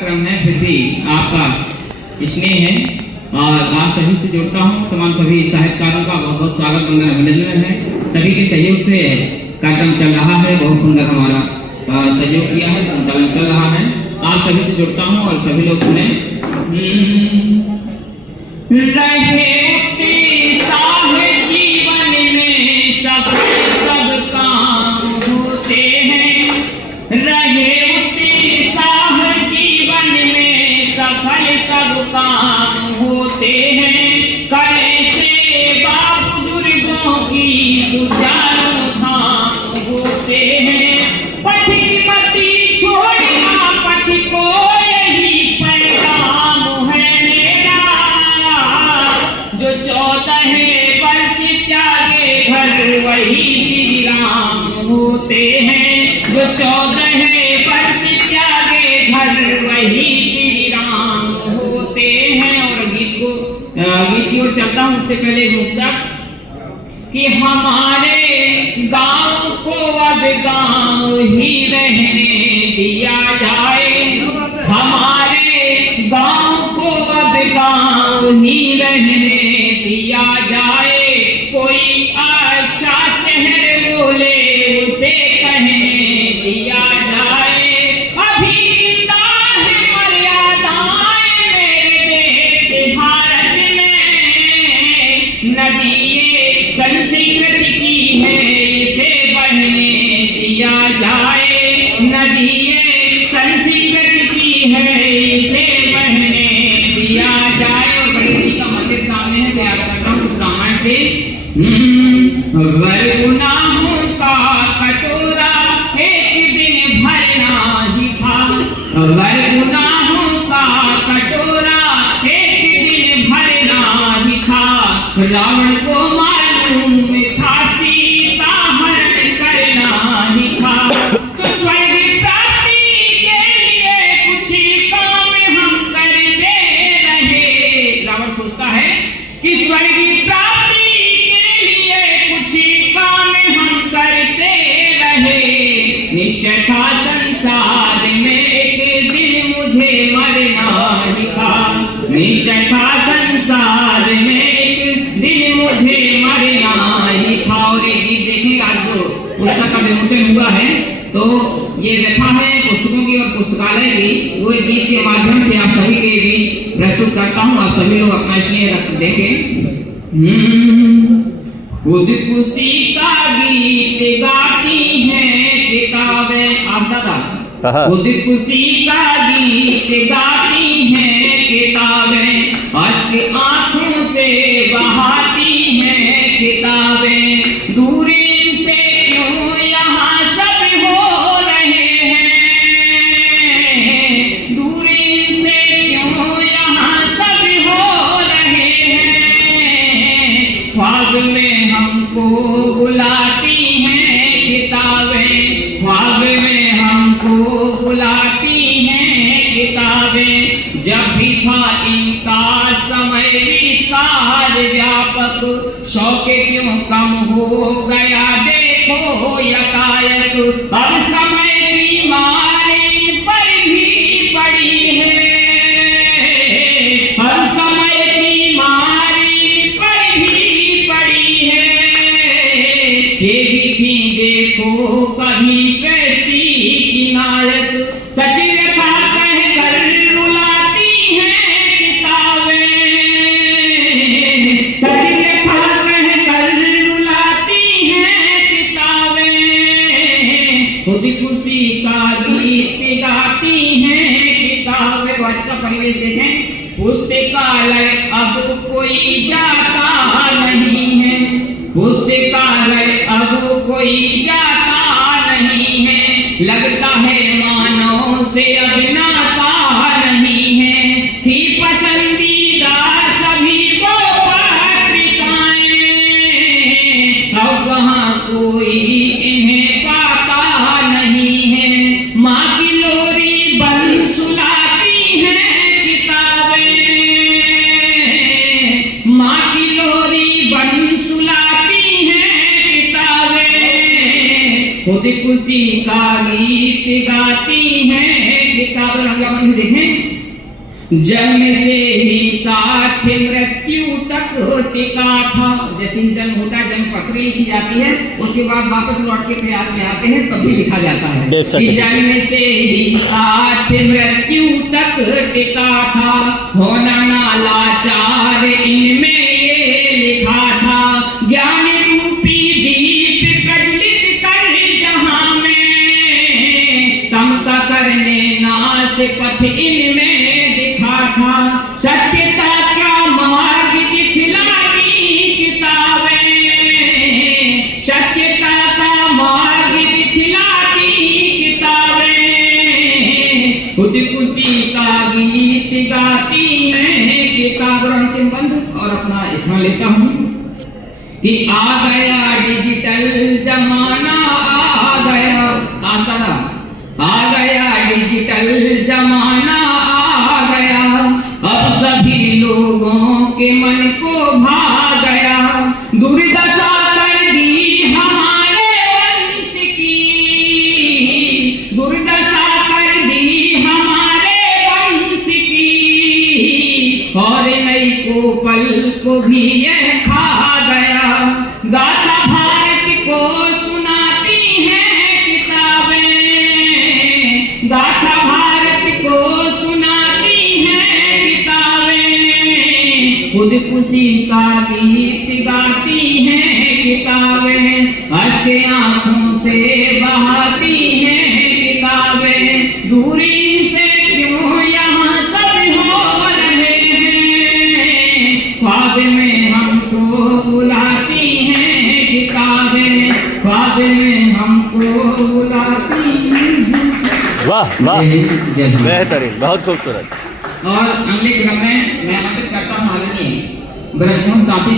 क्रम है, फिर भी आपका स्नेह है और आप सभी से जुड़ता हूँ। तमाम सभी साहित्यकारों का बहुत बहुत स्वागत वंदन अभिनंदन है। सभी के सहयोग से कार्यक्रम चल रहा है, बहुत सुंदर हमारा सहयोग किया है, संचालन चल रहा है। आप सभी से जुड़ता हूँ और सभी लोग सुने। वही श्री राम होते हैं, जो 14 वर्ष त्यागे घर वही श्री राम होते हैं। और गीत की ओर चलता हूँ। उससे पहले मुक्तक कि हमारे गांव को अब गांव ही रहने दिया जाए, हमारे गांव को अब गांव ही रहने दिया जाए। कोई अच्छा शहर बोले उसे कहने दिया जाए। अभी जिंदा है मर्यादाएं मेरे देश भारत में, नदी संस्कृति की है इसे बढ़ने दिया जाए। नदी संस्कृति की है इसे बढ़ने दिया जाए। और गणेश जी का मंदिर सामने है, मैं याद करता हूँ उस रामायण से। गुनाहों का कटोरा एक दिन भरना ही था, गुनाहों का कटोरा एक दिन भरना ही था। रावण को मालूम था सीता हरण करना ही था। तो स्वर्ग प्राप्ति के लिए कुछ काम हम करते रहे। रावण सोचता है कि स्वर्ग प्राप्ति निश्चय था संसार में एक दिन मुझे मरना ही था, निश्चय था संसार में एक दिन मुझे मरना ही था। और एक गीत देखिए, आज जो पुस्तक का विमोचन हुआ है तो ये व्यथा है पुस्तकों की और पुस्तकालय की, वो एक गीत के माध्यम से आप सभी के बीच प्रस्तुत करता हूँ। आप सभी लोग अपना स्नेह रख देखें। खुद खुशी का गीत गाती हैं किताबें, आस्था था। खुद खुशी का गीत गाती हैं किताबें, अश्क आंखों से बहाती हैं किताबें। दूर से क्यों यहाँ सब हो रहे हैं, दूर से क्यों यहाँ सब हो रहे हैं। ख्वाब में हमको बुलाती हैं किताबें, ख्वाब में हमको बुलाती हैं किताबें। जब भी था इनका समय विस्तार व्यापक, शौक क्यों कम हो गया देखो यकायक। अब समय की मार इन पर भी पड़ी है, अब समय की मार इन पर भी पड़ी है। ये भी थी देखो कभी सृष्टि की नायक, सच व्यथा कह कर रुलाती हैं किताबें, सच व्यथा कह कर रुलाती हैं किताबें। खुद खुशी का गीत गाती हैं किताबें। आज का परिवेश देखें, पुस्तकालय अब कोई जाता नहीं है, पुस्तकालय अब कोई जाता नहीं है। लगता है मानव से अब नाता नहीं है। थी पसंदीदा सभी को पत्रिकाएं, अब वहाँ कोई इन्हें पाता नहीं है। माँ की लोरी बन सुलाती हैं किताबें, माँ की लोरी बन सुलाती हैं किताबें। खुद खुशी का गीत गाती हैं किताबें। रंगाबंदी देखें, जन्म से ही साथ मृत्यु तक टिका था। जैसे ही जन्म होता है, जन्म पत्री लिखी जाती है, उसके बाद वापस लौट के प्रयाग में आते हैं, तब भी लिखा जाता है कि जन्म से ही साथ मृत्यु तक टिका था, होना ना लाचार इनमें ये लिखा था। ज्ञान रूपी दीप प्रज्वलित कर जहां में, तम का करने नाश पथ इनमें था। सत्यता का मार्ग दिखलाती किताबें, सत्यता का मार्ग दिखलाती किताबें, खुद खुशी का गीत गाती हैं किताब। और अंतिम बंद और अपना स्थान लेता हूँ कि आ गया डिजिटल जमाना, आ गया आसरा, आ गया डिजिटल जमाना, अब सभी लोगों के मन को भा गया। दुर्दशा कर दी हमारे वंश की, दुर्दशा कर दी हमारे वंश की, और नई को पल को भी यह खा गया। गाथा भारत को सुनाती हैं किताबें, गाथा भारत को खुद खुशी का गीत गाती हैं किताबें, हंस के आंखों से बहाती हैं किताबें। दूरी से क्यों यहाँ सब हो रहे हैं, ख्वाब में हमको बुलाती हैं किताबें, ख्वाब में हमको बुलाती हैं। वाह वाह, बेहतरीन, बहुत खूबसूरत। और अगले क्रम में मैं आमंत्रित करता हूँ आदरणीय ब्रजमोहन साथी